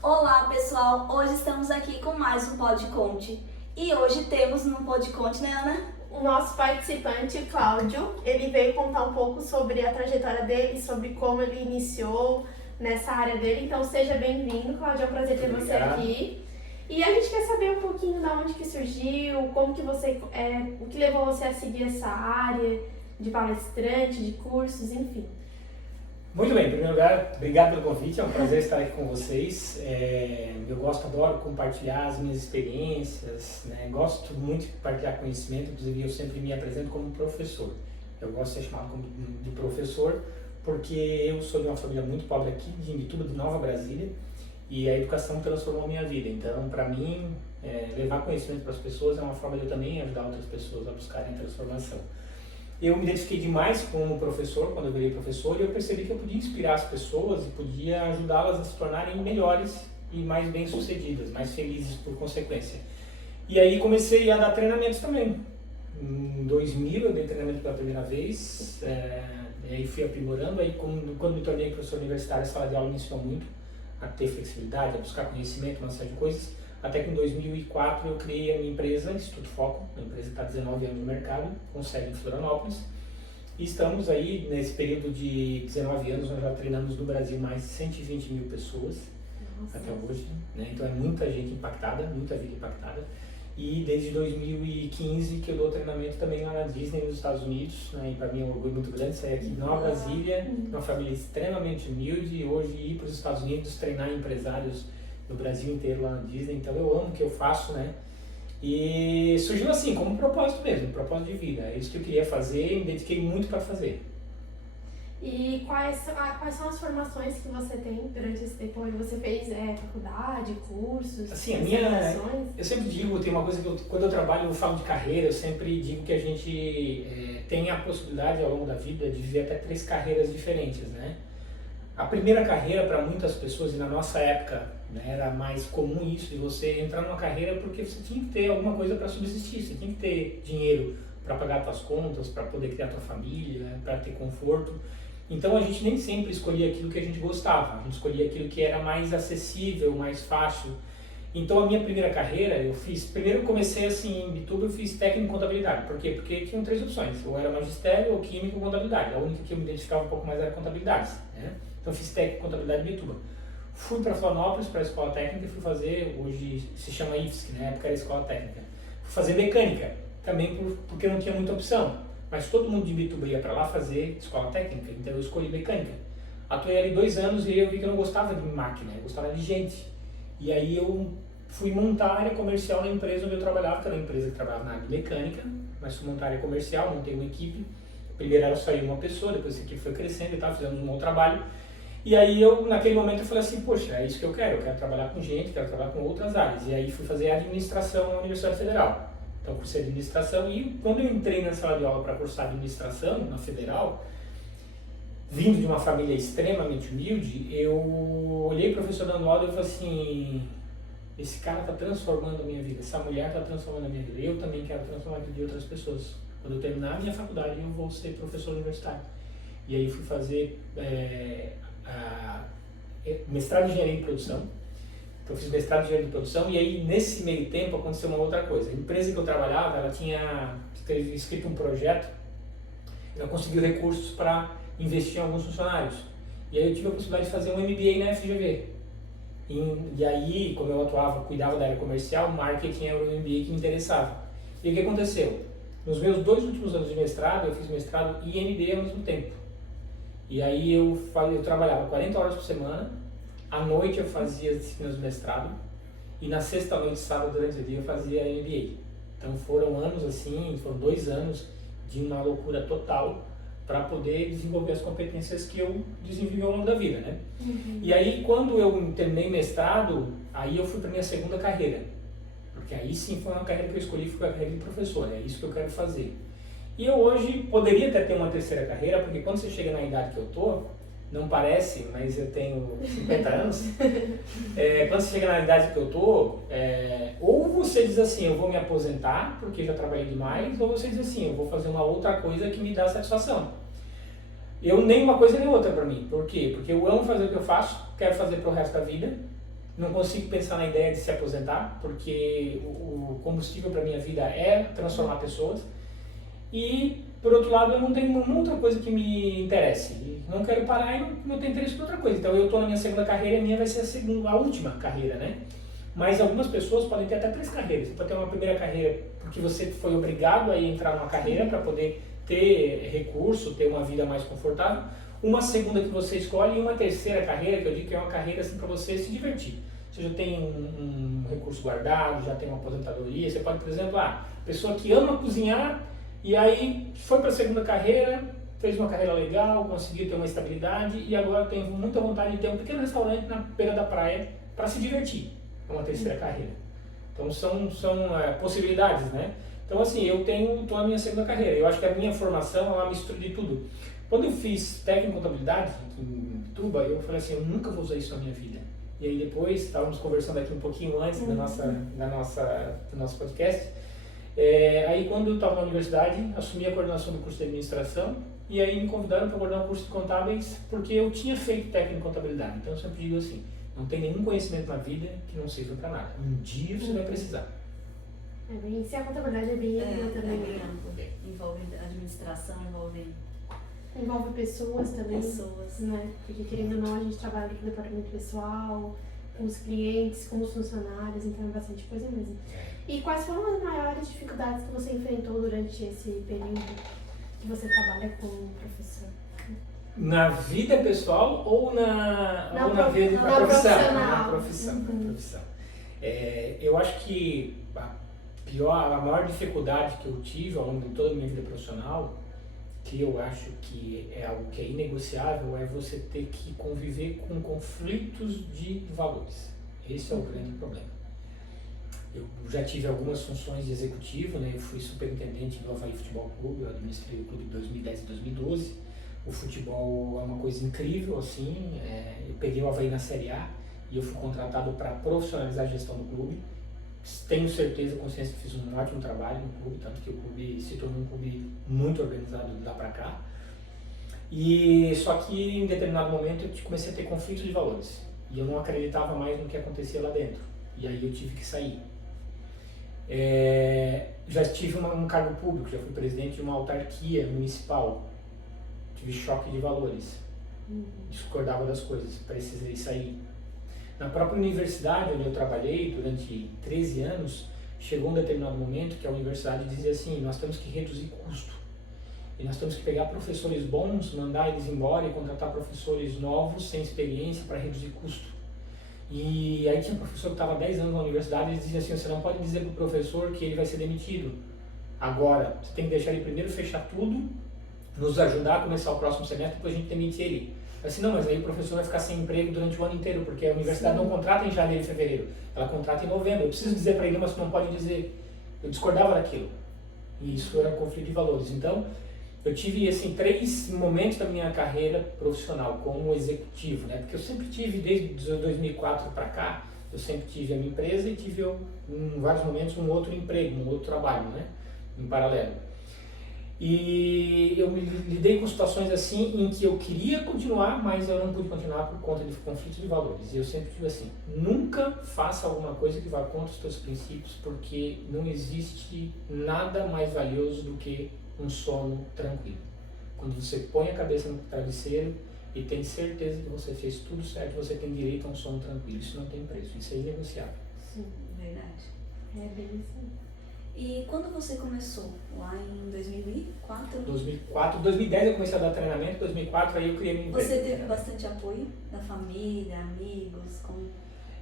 Olá pessoal, hoje estamos aqui com mais um Pod Conte. E hoje temos no Pod Conte, né, Ana? O nosso participante, Cláudio, ele veio contar um pouco sobre a trajetória dele, sobre como ele iniciou nessa área dele. Então seja bem-vindo, Cláudio, é um prazer ter você aqui. E a gente quer saber um pouquinho da onde que surgiu, como que você, o que levou você a seguir essa área de palestrante, de cursos, enfim. Muito bem, em primeiro lugar, obrigado pelo convite, é um prazer estar aqui com vocês. Eu adoro compartilhar as minhas experiências, né? Gosto muito de compartilhar conhecimento, inclusive eu sempre me apresento como professor. Eu gosto de ser chamado de professor porque eu sou de uma família muito pobre aqui, de Imbituba, de Nova Brasília, e a educação transformou a minha vida. Então, para mim, levar conhecimento para as pessoas é uma forma de eu também ajudar outras pessoas a buscarem transformação. Eu me identifiquei demais como professor, quando eu virei professor, e eu percebi que eu podia inspirar as pessoas e podia ajudá-las a se tornarem melhores e mais bem-sucedidas, mais felizes por consequência. E aí comecei a dar treinamentos também. Em 2000 eu dei treinamento pela primeira vez, e aí fui aprimorando. Aí quando me tornei professor universitário, a sala de aula me ensinou muito a ter flexibilidade, a buscar conhecimento, uma série de coisas. Até que em 2004 eu criei a minha empresa, Instituto Foco, uma empresa que está há 19 anos no mercado, com sede em Florianópolis. E estamos aí, nesse período de 19 anos, nós já treinamos no Brasil mais de 120 mil pessoas. Nossa. Até hoje, né? Então é muita gente impactada, muita vida impactada. E desde 2015 que eu dou treinamento também lá na Disney, nos Estados Unidos, né? E para mim é um orgulho muito grande sair aqui de Nova Brasília, uma família extremamente humilde, e hoje ir para os Estados Unidos treinar empresários no Brasil inteiro lá na Disney. Então eu amo o que eu faço, né? E surgiu assim, como um propósito mesmo, um propósito de vida. É isso que eu queria fazer e me dediquei muito para fazer. E quais são as formações que você tem durante esse tempo? Você fez faculdade, cursos, assim, eu sempre digo, tem uma coisa que quando eu trabalho, eu falo de carreira, eu sempre digo que a gente tem a possibilidade ao longo da vida de viver até 3 carreiras diferentes, né? A primeira carreira, para muitas pessoas, e na nossa época, né, era mais comum isso, de você entrar numa carreira porque você tinha que ter alguma coisa para subsistir, você tinha que ter dinheiro para pagar suas contas, para poder criar sua família, né, para ter conforto. Então a gente nem sempre escolhia aquilo que a gente gostava, a gente escolhia aquilo que era mais acessível, mais fácil. Então a minha primeira carreira, primeiro eu comecei assim, em Imbituba eu fiz técnico em contabilidade. Por quê? Porque tinham 3 opções, ou era magistério, ou química ou contabilidade. A única que eu me identificava um pouco mais era contabilidade, né? Então eu fiz técnico em contabilidade em Imbituba. Fui para Florianópolis, para a escola técnica, e fui fazer, hoje se chama IFSC, na época era escola técnica. Fui fazer mecânica, também porque não tinha muita opção. Mas todo mundo de Imbituba ia para lá fazer escola técnica, então eu escolhi mecânica. Atuei ali 2 anos e eu vi que eu não gostava de máquina, eu gostava de gente. E aí eu fui montar a área comercial na empresa onde eu trabalhava, que era uma empresa que trabalhava na área de mecânica, mas fui montar a área comercial, montei uma equipe. Primeiro era só eu uma pessoa, depois a equipe foi crescendo e tal, fizemos um bom trabalho. E aí naquele momento eu falei assim, poxa, é isso que eu quero trabalhar com gente, quero trabalhar com outras áreas. E aí fui fazer administração na Universidade Federal. Então cursei administração, e quando eu entrei na sala de aula para cursar administração na Federal, vindo de uma família extremamente humilde, eu olhei o professor dando aula e falei assim, esse cara está transformando a minha vida, essa mulher está transformando a minha vida, eu também quero transformar a vida de outras pessoas. Quando eu terminar a minha faculdade, eu vou ser professor universitário. E aí fui fazer mestrado em engenharia de produção. Então eu fiz mestrado em engenharia de produção, e aí nesse meio tempo aconteceu uma outra coisa. A empresa que eu trabalhava, ela tinha escrito um projeto, ela conseguiu recursos para investir em alguns funcionários. E aí eu tive a possibilidade de fazer um MBA na FGV. E aí, como eu cuidava da área comercial, marketing era um MBA que me interessava. E o que aconteceu? Nos meus 2 últimos anos de mestrado, eu fiz mestrado e MBA ao mesmo tempo. E aí eu trabalhava 40 horas por semana, à noite eu fazia as disciplinas do mestrado, e na sexta-noite, sábado, durante o dia, eu fazia MBA. Então foram anos assim, foram 2 anos de uma loucura total para poder desenvolver as competências que eu desenvolvi ao longo da vida, né? Uhum. E aí, quando eu terminei mestrado, aí eu fui para minha segunda carreira. Porque aí sim foi uma carreira que eu escolhi, foi a carreira de professor, é isso que eu quero fazer. E eu hoje poderia até ter uma terceira carreira, porque quando você chega na idade que eu tô, não parece, mas eu tenho 50 anos, quando você chega na idade que eu tô, ou você diz assim, eu vou me aposentar porque já trabalhei demais, ou você diz assim, eu vou fazer uma outra coisa que me dá satisfação. Eu nem uma coisa nem outra para mim. Por quê? Porque eu amo fazer o que eu faço, quero fazer pro resto da vida, não consigo pensar na ideia de se aposentar, porque o combustível para minha vida é transformar pessoas. E, por outro lado, eu não tenho nenhuma outra coisa que me interesse. E não quero parar e não tenho interesse por outra coisa. Então, eu estou na minha segunda carreira e a minha vai ser a última carreira, né? Mas algumas pessoas podem ter até 3 carreiras. Você pode ter uma primeira carreira porque você foi obrigado a entrar numa carreira para poder ter recurso, ter uma vida mais confortável. Uma segunda que você escolhe e uma terceira carreira, que eu digo que é uma carreira assim, para você se divertir. Você já tem um recurso guardado, já tem uma aposentadoria. Você pode, por exemplo, pessoa que ama cozinhar e aí foi para a segunda carreira, fez uma carreira legal, conseguiu ter uma estabilidade e agora tem muita vontade de ter um pequeno restaurante na beira da praia para se divertir. É uma terceira carreira. Então são possibilidades, né? Então assim, eu estou na minha segunda carreira. Eu acho que a minha formação é uma mistura de tudo. Quando eu fiz técnico em contabilidade aqui em Tuba, eu falei assim, eu nunca vou usar isso na minha vida. E aí depois, estávamos conversando aqui um pouquinho antes do nosso podcast, aí quando eu estava na universidade, assumi a coordenação do curso de administração e aí me convidaram para coordenar o curso de contábeis porque eu tinha feito técnico em contabilidade. Então eu sempre digo assim, não tem nenhum conhecimento na vida que não sirva para nada. Um dia você vai precisar. Se a contabilidade é bem ampla também. bem amplo. Envolve administração, Envolve pessoas também. pessoas. Né? Porque querendo ou não, a gente trabalha com o departamento pessoal, com os clientes, com os funcionários, então é bastante coisa mesmo. E quais foram as maiores dificuldades que você enfrentou durante esse período que você trabalha como professor? Na vida pessoal ou na vida na profissão? profissional. Na profissão. Eu acho que a maior dificuldade que eu tive ao longo de toda a minha vida profissional, que eu acho que é algo que é inegociável, é você ter que conviver com conflitos de valores. Esse é o grande problema. Eu já tive algumas funções de executivo, né? Eu fui superintendente do Avaí Futebol Clube, eu administrei o clube de 2010 e 2012. O futebol é uma coisa incrível, assim, eu peguei o Avaí na Série A e eu fui contratado para profissionalizar a gestão do clube. Tenho certeza, consciência que fiz um ótimo trabalho no clube, tanto que o clube se tornou um clube muito organizado de lá para cá. E só que em determinado momento eu comecei a ter conflitos de valores e eu não acreditava mais no que acontecia lá dentro. E aí eu tive que sair. Já tive um cargo público, já fui presidente de uma autarquia municipal. Tive choque de valores, discordava das coisas, precisei sair. Na própria universidade onde eu trabalhei durante 13 anos, chegou um determinado momento que a universidade dizia assim, nós temos que reduzir custo. E nós temos que pegar professores bons, mandar eles embora e contratar professores novos, sem experiência, para reduzir custo. E aí tinha um professor que estava 10 anos na universidade e ele dizia assim, você não pode dizer para o professor que ele vai ser demitido agora. Você tem que deixar ele primeiro fechar tudo, nos ajudar a começar o próximo semestre, depois a gente demite ele. Assim, não, mas aí o professor vai ficar sem emprego durante o ano inteiro, porque a universidade não contrata em janeiro e fevereiro, ela contrata em novembro. Eu preciso dizer para ele, mas não pode dizer. Eu discordava daquilo. E isso era um conflito de valores. Então, eu tive, assim, 3 momentos da minha carreira profissional como executivo, né? Porque eu sempre tive, desde 2004 para cá, eu sempre tive a minha empresa e tive, em vários momentos, um outro emprego, um outro trabalho, né? Em paralelo. E eu me lidei com situações assim em que eu queria continuar, mas eu não pude continuar por conta de conflitos de valores. E eu sempre digo assim, nunca faça alguma coisa que vá contra os teus princípios, porque não existe nada mais valioso do que um sono tranquilo. Quando você põe a cabeça no travesseiro e tem certeza que você fez tudo certo, você tem direito a um sono tranquilo. Isso não tem preço, isso é inegociável. Sim, Verdade. é bem assim. E quando você começou? Lá em 2004? 2004, 2010 eu comecei a dar treinamento, 2004 aí eu criei minha empresa. Você teve bastante apoio da família, amigos?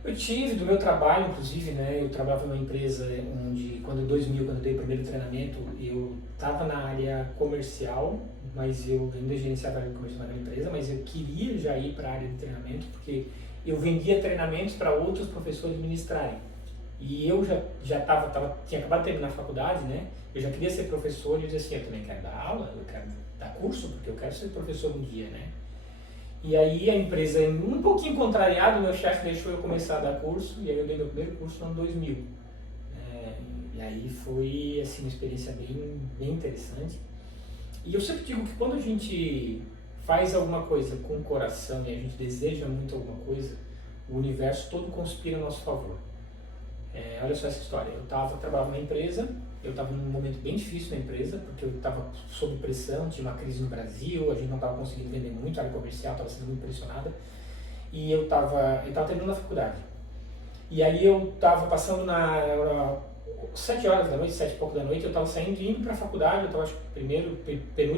Eu tive, do meu trabalho inclusive, né? Eu trabalhava numa empresa onde, quando eu dei o primeiro treinamento, eu estava na área comercial, mas eu ainda gerenciava a área comercial naquela empresa, mas eu queria já ir para a área de treinamento, porque eu vendia treinamentos para outros professores ministrarem. E eu tinha acabado de terminar a faculdade, né? Eu já queria ser professor e eu dizia assim, eu também quero dar aula, eu quero dar curso, porque eu quero ser professor um dia, né? E aí a empresa, um pouquinho contrariado, meu chefe deixou eu começar a dar curso, e aí eu dei meu primeiro curso no ano 2000. E aí foi, assim, uma experiência bem interessante. E eu sempre digo que quando a gente faz alguma coisa com o coração e a gente deseja muito alguma coisa, o universo todo conspira a nosso favor. Olha só essa história. Eu trabalhava na empresa, eu estava num momento bem difícil na empresa, porque eu estava sob pressão, tinha uma crise no Brasil, a gente não estava conseguindo vender muito, a área comercial estava sendo muito pressionada, e eu estava terminando a faculdade. E aí eu estava passando era 7 horas da noite, 7 e pouco da noite, eu estava saindo e indo para a faculdade, eu estava acho que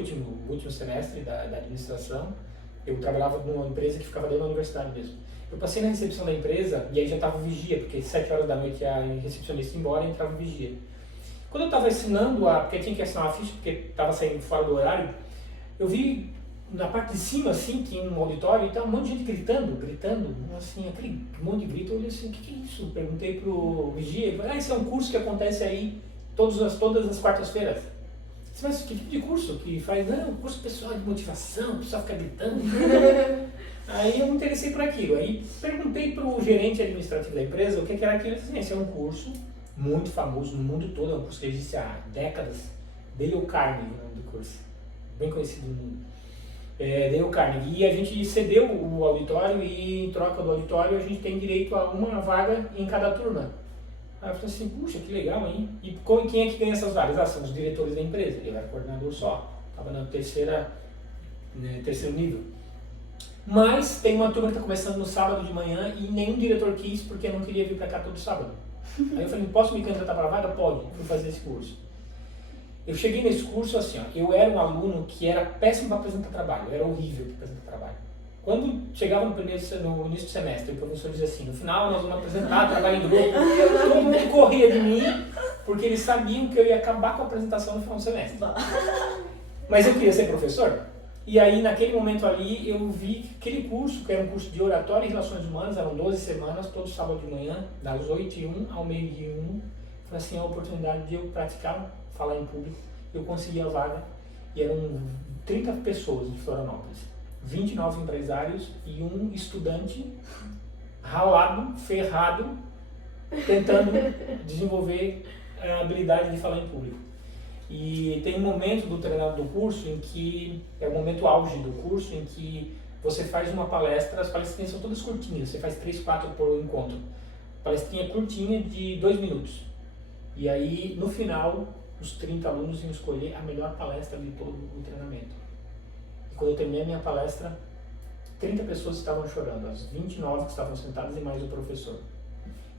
último semestre da administração. Eu trabalhava numa empresa que ficava dentro da universidade mesmo. Eu passei na recepção da empresa e aí já estava vigia, porque 7 horas da noite a recepcionista ia embora e entrava vigia. Quando eu estava assinando, porque tinha que assinar uma ficha, porque estava saindo fora do horário, eu vi na parte de cima, assim, tinha um auditório e tal, um monte de gente gritando, assim, aquele monte de grito. Eu olhei assim, o que é isso? Eu perguntei pro vigia, ele falou, isso é um curso que acontece aí todas as quartas-feiras. Mas que tipo de curso que faz? Não, curso pessoal de motivação, o pessoal fica gritando. Aí eu me interessei por aquilo. Aí perguntei para o gerente administrativo da empresa o que era aquilo. Ele disse, esse é um curso muito famoso no mundo todo, é um curso que existe há décadas. Dale Carnegie, o nome do curso. Bem conhecido no mundo. Dale Carnegie. E a gente cedeu o auditório e em troca do auditório a gente tem direito a uma vaga em cada turma. Aí eu falei assim, puxa, que legal, hein? E quem é que ganha essas vagas? São os diretores da empresa. Eu era coordenador só. Estava no terceiro nível. Mas tem uma turma que está começando no sábado de manhã e nenhum diretor quis porque não queria vir para cá todo sábado. Aí eu falei, posso me candidatar para a vaga? Pode. Fui fazer esse curso. Eu cheguei nesse curso assim, eu era um aluno que era péssimo para apresentar trabalho. Eu era horrível para apresentar trabalho. Quando chegava no início do semestre, o professor dizia assim, no final nós vamos apresentar trabalho em grupo. Todo mundo corria de mim porque eles sabiam que eu ia acabar com a apresentação no final do semestre. Mas eu queria ser professor. E aí, naquele momento ali, eu vi que aquele curso, que era um curso de oratória e relações humanas, eram 12 semanas, todo sábado de manhã, das 8h01 ao meio-dia 1. Foi assim a oportunidade de eu praticar, falar em público. Eu consegui a vaga e eram 30 pessoas de Florianópolis, 29 empresários e um estudante ralado, ferrado, tentando desenvolver a habilidade de falar em público. E tem um momento do treinamento do curso em que, é o momento auge do curso, em que você faz uma palestra, as palestrinhas são todas curtinhas, você faz 3, 4 por encontro. Palestrinha curtinha de 2 minutos. E aí, no final, os 30 alunos iam escolher a melhor palestra de todo o treinamento. E quando eu terminei a minha palestra, 30 pessoas estavam chorando, as 29 que estavam sentadas e mais o professor.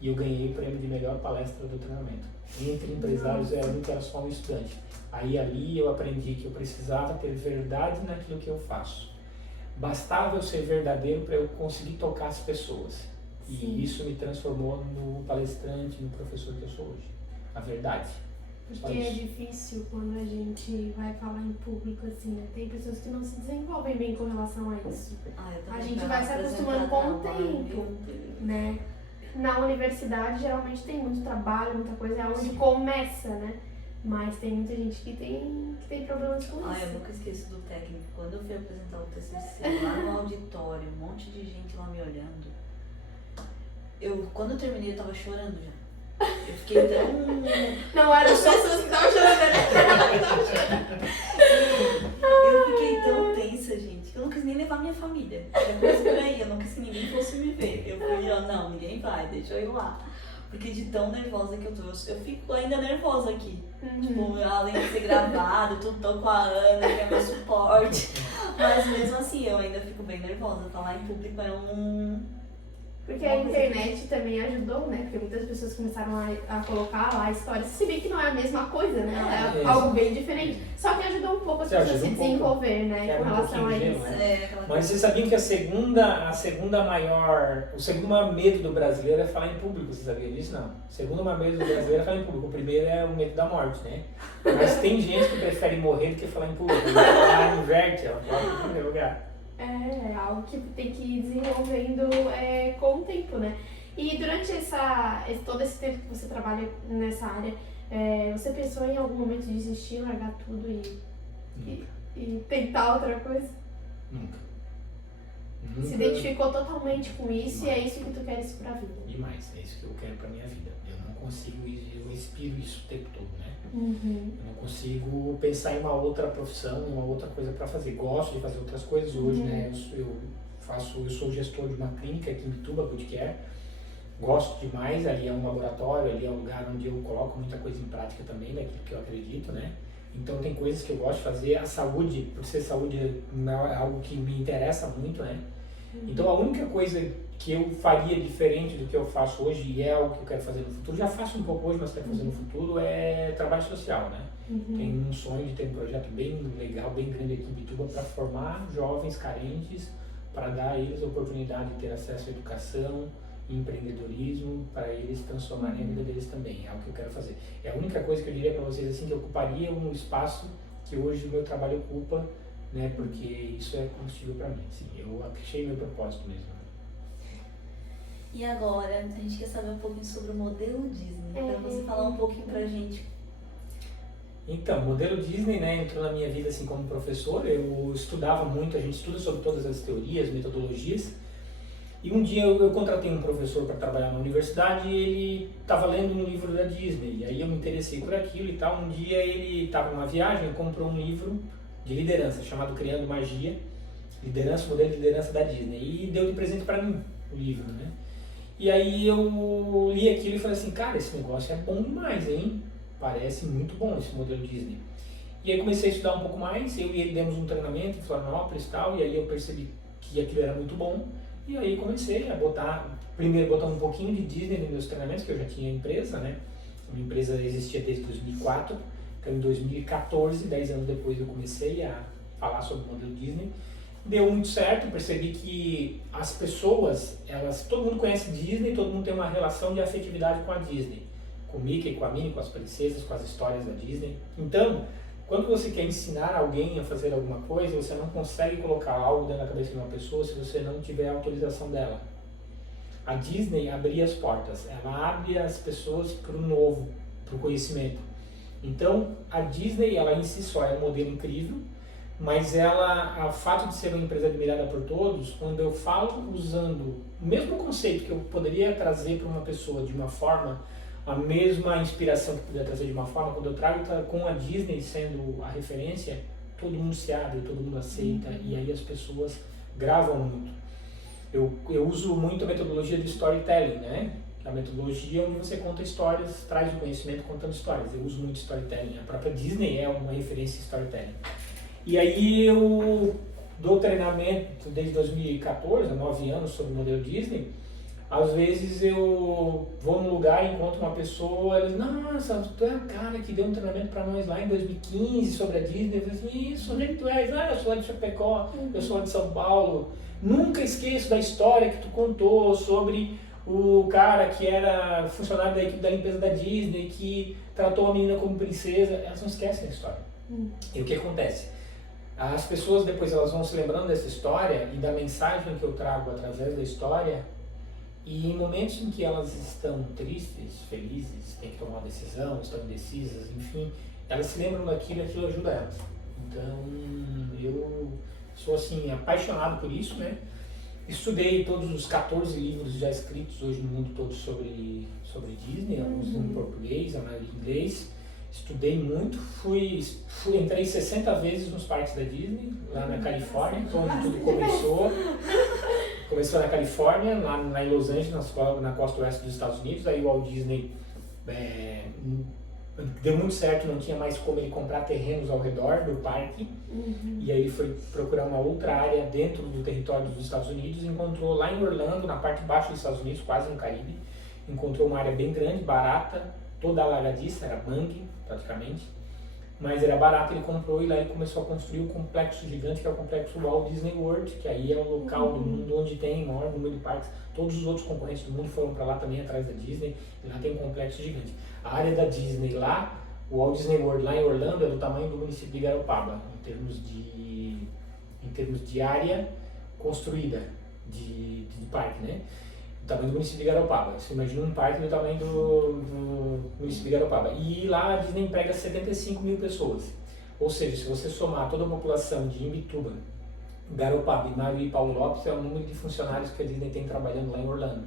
E eu ganhei o prêmio de melhor palestra do treinamento. Entre empresários era um que era só um estudante. Aí ali eu aprendi que eu precisava ter verdade naquilo que eu faço. Bastava eu ser verdadeiro para eu conseguir tocar as pessoas. E Sim. isso me transformou no palestrante, no professor que eu sou hoje. A verdade. Porque é difícil quando a gente vai falar em público, assim, né? Tem pessoas que não se desenvolvem bem com relação a isso. A gente vai se acostumando com o tempo, né? Na universidade, geralmente tem muito trabalho, muita coisa, é onde começa, né? Mas tem muita gente que tem problemas com isso. Eu nunca esqueço do técnico. Quando eu fui apresentar o TCC lá no auditório, um monte de gente lá me olhando. Quando eu terminei, eu tava chorando já. Eu fiquei tão... Não era as pessoas que estavam chorando, né? Eu fiquei tão tensa, gente, que eu não quis nem levar minha família. Já coisa por aí, eu não quis que ninguém fosse me ver. Eu fui, não, ninguém vai, deixa eu ir lá. Porque de tão nervosa que eu tô, eu fico ainda nervosa aqui. Tipo, além de ser gravado, tô com a Ana, que é meu suporte. Mas mesmo assim, eu ainda fico bem nervosa. Falar em público é Porque a internet também ajudou, né? Porque muitas pessoas começaram a colocar lá histórias, se bem que não é a mesma coisa, né? É algo bem diferente. Só que ajudou um pouco as pessoas a se desenvolver, né? Com relação a isso. Mas vocês sabiam que o segundo maior medo do brasileiro é falar em público, você sabia disso? Não. O segundo maior medo do brasileiro é falar em público. O primeiro é o medo da morte, né? Mas tem gente que prefere morrer do que falar em público. Ela inverte, ela fala em primeiro lugar. É algo que tem que ir desenvolvendo com o tempo, né? E durante todo esse tempo que você trabalha nessa área, você pensou em algum momento de desistir, largar tudo e tentar outra coisa? Nunca. Se identificou totalmente com isso e é isso que tu queres pra vida? Demais, é isso que eu quero pra minha vida. Eu não consigo, eu respiro isso o tempo todo, né? Uhum. Eu não consigo pensar em uma outra profissão, uma outra coisa para fazer. Gosto de fazer outras coisas hoje, né? Eu Eu sou gestor de uma clínica aqui em Bituba, Good Care. Gosto demais, ali é um laboratório, ali é um lugar onde eu coloco muita coisa em prática também, daquilo que eu acredito, né? Então tem coisas que eu gosto de fazer. A saúde, por ser saúde, é algo que me interessa muito, né? Então a única coisa que eu faria diferente do que eu faço hoje, e é algo que eu quero fazer no futuro, já faço um pouco hoje, mas quero fazer no futuro, é trabalho social, né? Tenho um sonho de ter um projeto bem legal, bem grande aqui em Bituba para formar jovens carentes, para dar a eles a oportunidade de ter acesso à educação, empreendedorismo, para eles transformarem a vida deles também. É o que eu quero fazer. É a única coisa que eu diria para vocês assim, que ocuparia um espaço que hoje o meu trabalho ocupa, né? Porque isso é combustível para mim. Assim, eu achei meu propósito mesmo. E agora, a gente quer saber um pouquinho sobre o modelo Disney, para você falar um pouquinho pra gente. Então, o modelo Disney, né, entrou na minha vida assim como professor. Eu estudava muito, a gente estuda sobre todas as teorias, metodologias. E um dia eu contratei um professor para trabalhar na universidade e ele estava lendo um livro da Disney. E aí eu me interessei por aquilo e tal. Um dia ele estava numa viagem e comprou um livro de liderança chamado Criando Magia, liderança, modelo de liderança da Disney. E deu de presente para mim o livro, né? E aí eu li aquilo e falei assim, cara, esse negócio é bom demais, hein? Parece muito bom esse modelo Disney. E aí comecei a estudar um pouco mais, eu e ele demos um treinamento em Florianópolis e tal, e aí eu percebi que aquilo era muito bom. E aí comecei a primeiro botar um pouquinho de Disney nos meus treinamentos, que eu já tinha empresa, né? A minha empresa existia desde 2004, então em 2014, 10 anos depois, eu comecei a falar sobre o modelo Disney. Deu muito certo, percebi que as pessoas, todo mundo conhece Disney, todo mundo tem uma relação de afetividade com a Disney. Com o Mickey, com a Minnie, com as princesas, com as histórias da Disney. Então, quando você quer ensinar alguém a fazer alguma coisa, você não consegue colocar algo dentro da cabeça de uma pessoa se você não tiver a autorização dela. A Disney abria as portas, ela abre as pessoas para o novo, para o conhecimento. Então, a Disney, ela em si só é um modelo incrível, mas o fato de ser uma empresa admirada por todos, quando eu falo usando o mesmo conceito que eu poderia trazer para uma pessoa de uma forma, a mesma inspiração que eu poderia trazer de uma forma, quando eu trago com a Disney sendo a referência, todo mundo se abre, todo mundo aceita, e aí as pessoas gravam muito. Eu uso muito a metodologia de storytelling, né? A metodologia onde você conta histórias, traz o conhecimento contando histórias. Eu uso muito storytelling, a própria Disney é uma referência em storytelling. E aí eu dou treinamento desde 2014, há 9 anos, sobre o modelo Disney. Às vezes eu vou num lugar e encontro uma pessoa, eles, nossa, tu é o cara que deu um treinamento para nós lá em 2015 sobre a Disney. Eu falo assim, isso, onde é que tu és? Eu sou lá de Chapecó, eu sou lá de São Paulo. Nunca esqueço da história que tu contou sobre o cara que era funcionário da equipe da limpeza da Disney, que tratou a menina como princesa. Elas não esquecem a história. E o que acontece? As pessoas depois elas vão se lembrando dessa história e da mensagem que eu trago através da história, e em momentos em que elas estão tristes, felizes, têm que tomar uma decisão, estão indecisas, enfim, elas se lembram daquilo e aquilo ajuda elas. Então eu sou assim apaixonado por isso, né? Estudei todos os 14 livros já escritos hoje no mundo todo sobre Disney, alguns em português, a maioria em inglês. Estudei muito, entrei 60 vezes nos parques da Disney, lá na Califórnia, onde tudo começou. Começou na Califórnia, lá em Los Angeles, na costa oeste dos Estados Unidos. Aí o Walt Disney deu muito certo, não tinha mais como ele comprar terrenos ao redor do parque. E aí ele foi procurar uma outra área dentro do território dos Estados Unidos, encontrou lá em Orlando, na parte de baixo dos Estados Unidos, quase no Caribe, encontrou uma área bem grande, barata, toda alagadiça, era mangue praticamente, mas era barato, ele comprou e lá ele começou a construir o complexo gigante que é o complexo Walt Disney World, que aí é o local do mundo onde tem o maior número de parques. Todos os outros concorrentes do mundo foram para lá também atrás da Disney, e lá tem um complexo gigante. A área da Disney lá, o Walt Disney World lá em Orlando é do tamanho do município de Garopaba, em termos de área construída de parque, né? Do tamanho do município de Garopaba. Você imagina um parque do tamanho do município de Garopaba. E lá a Disney emprega 75 mil pessoas. Ou seja, se você somar toda a população de Imbituba, Garopaba, Imajuí e Paulo Lopes, é o número de funcionários que a Disney tem trabalhando lá em Orlando.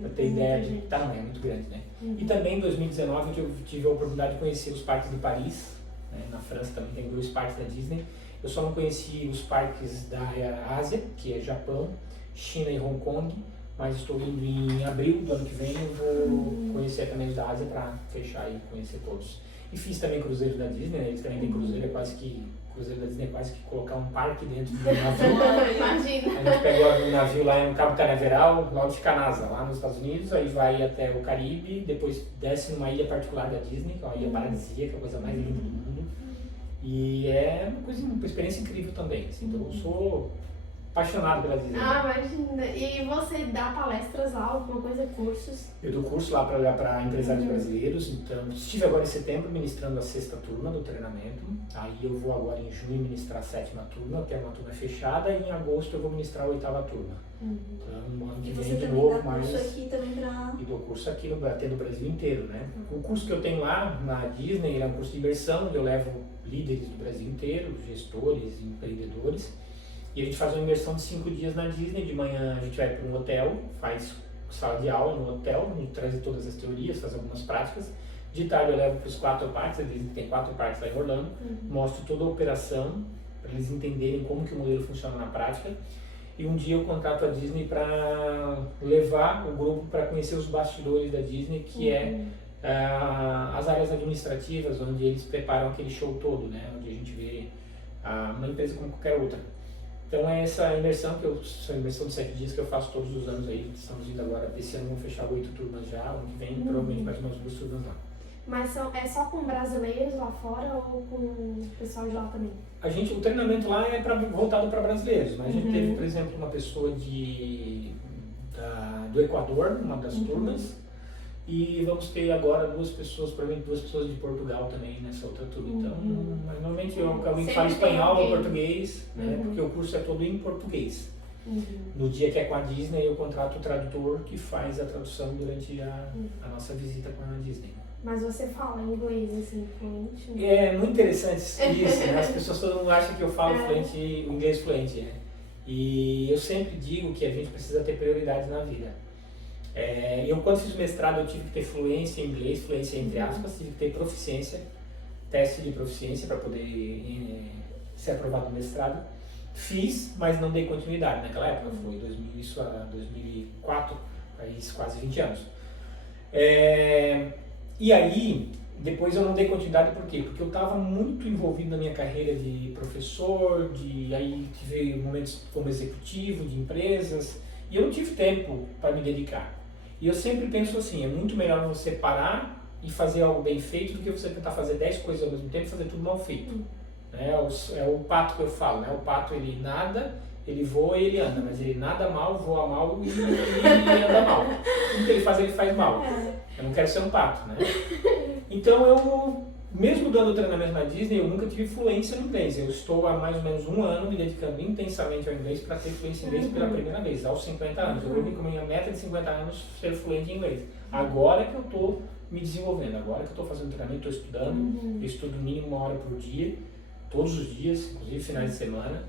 Para ter ideia de tamanho, é muito grande, né? E também em 2019 eu tive a oportunidade de conhecer os parques de Paris, né? Na França também tem 2 parques da Disney. Eu só não conheci os parques da Ásia, que é Japão China e Hong Kong, mas estou indo em abril do ano que vem, eu vou conhecer também da Ásia para fechar e conhecer todos. E fiz também cruzeiro da Disney, né? Eles também têm cruzeiro, cruzeiro da Disney é quase que colocar um parque dentro do navio. Imagina. A gente pegou um navio lá no Cabo Canaveral, lá de Canasa, lá nos Estados Unidos, aí vai até o Caribe, depois desce numa ilha particular da Disney, que é uma ilha paradisíaca, a coisa mais linda do mundo. E é uma experiência incrível também, assim, então eu sou apaixonado pela Disney. Ah, imagina. E você dá palestras lá, alguma coisa, cursos? Eu dou curso lá para empresários brasileiros, então estive agora em setembro ministrando a 6ª turma do treinamento, aí eu vou agora em junho ministrar a 7ª turma, que é uma turma fechada, e em agosto eu vou ministrar a 8ª turma. Então, ano que E vem você de também novo, dá curso mas... aqui também pra... E dou curso aqui no Brasil inteiro, né? O curso que eu tenho lá na Disney é um curso de imersão, onde eu levo líderes do Brasil inteiro, gestores, empreendedores, e a gente faz uma imersão de 5 dias na Disney. De manhã a gente vai para um hotel, faz sala de aula no hotel, a gente traz todas as teorias, faz algumas práticas. De tarde eu levo para os 4 parques, a Disney tem 4 parques lá em Orlando, mostro toda a operação, para eles entenderem como que o modelo funciona na prática. E um dia eu contrato a Disney para levar o grupo para conhecer os bastidores da Disney, que é as áreas administrativas, onde eles preparam aquele show todo, né? Onde a gente vê uma empresa como qualquer outra. Então é essa imersão essa imersão de 7 dias que eu faço todos os anos aí. Estamos indo agora, esse ano vamos fechar 8 turmas já, ano que vem provavelmente mais umas 2 turmas lá. Mas é só com brasileiros lá fora ou com o pessoal de lá também? O treinamento lá é voltado para brasileiros, mas a gente teve, por exemplo, uma pessoa do Equador, uma das turmas, e vamos ter agora 2 pessoas, provavelmente 2 pessoas de Portugal também nessa outra turma. Então, normalmente alguém que fala espanhol ou português, né, porque o curso é todo em português. No dia que é com a Disney, eu contrato o tradutor que faz a tradução durante a nossa visita com a Disney. Mas você fala inglês, assim, fluente? É muito interessante isso, né? As pessoas todo mundo acham que eu falo o inglês fluente, né? E eu sempre digo que a gente precisa ter prioridades na vida. Eu, quando fiz o mestrado, eu tive que ter fluência em inglês, fluência entre aspas, tive que ter proficiência, teste de proficiência para poder ser aprovado no mestrado. Fiz, mas não dei continuidade naquela época, foi 2004, faz quase 20 anos. E aí, depois eu não dei continuidade, por quê? Porque eu estava muito envolvido na minha carreira de professor, aí tive momentos como executivo de empresas, e eu não tive tempo para me dedicar. E eu sempre penso assim, é muito melhor você parar e fazer algo bem feito do que você tentar fazer 10 coisas ao mesmo tempo e fazer tudo mal feito. É o pato que eu falo, né? O pato ele nada, ele voa e ele anda, mas ele nada mal, voa mal e anda mal. Tudo que ele faz mal. Eu não quero ser um pato, né? Então eu, mesmo dando treinamento na Disney, eu nunca tive fluência no inglês. Eu estou há mais ou menos 1 ano me dedicando intensamente ao inglês para ter fluência em inglês pela primeira vez, aos 50 anos. Eu vi como minha meta de 50 anos ser fluente em inglês. Agora que eu estou me desenvolvendo, agora que eu estou fazendo treinamento, estou estudando, eu estudo mínimo 1 hora por dia, todos os dias, inclusive finais de semana,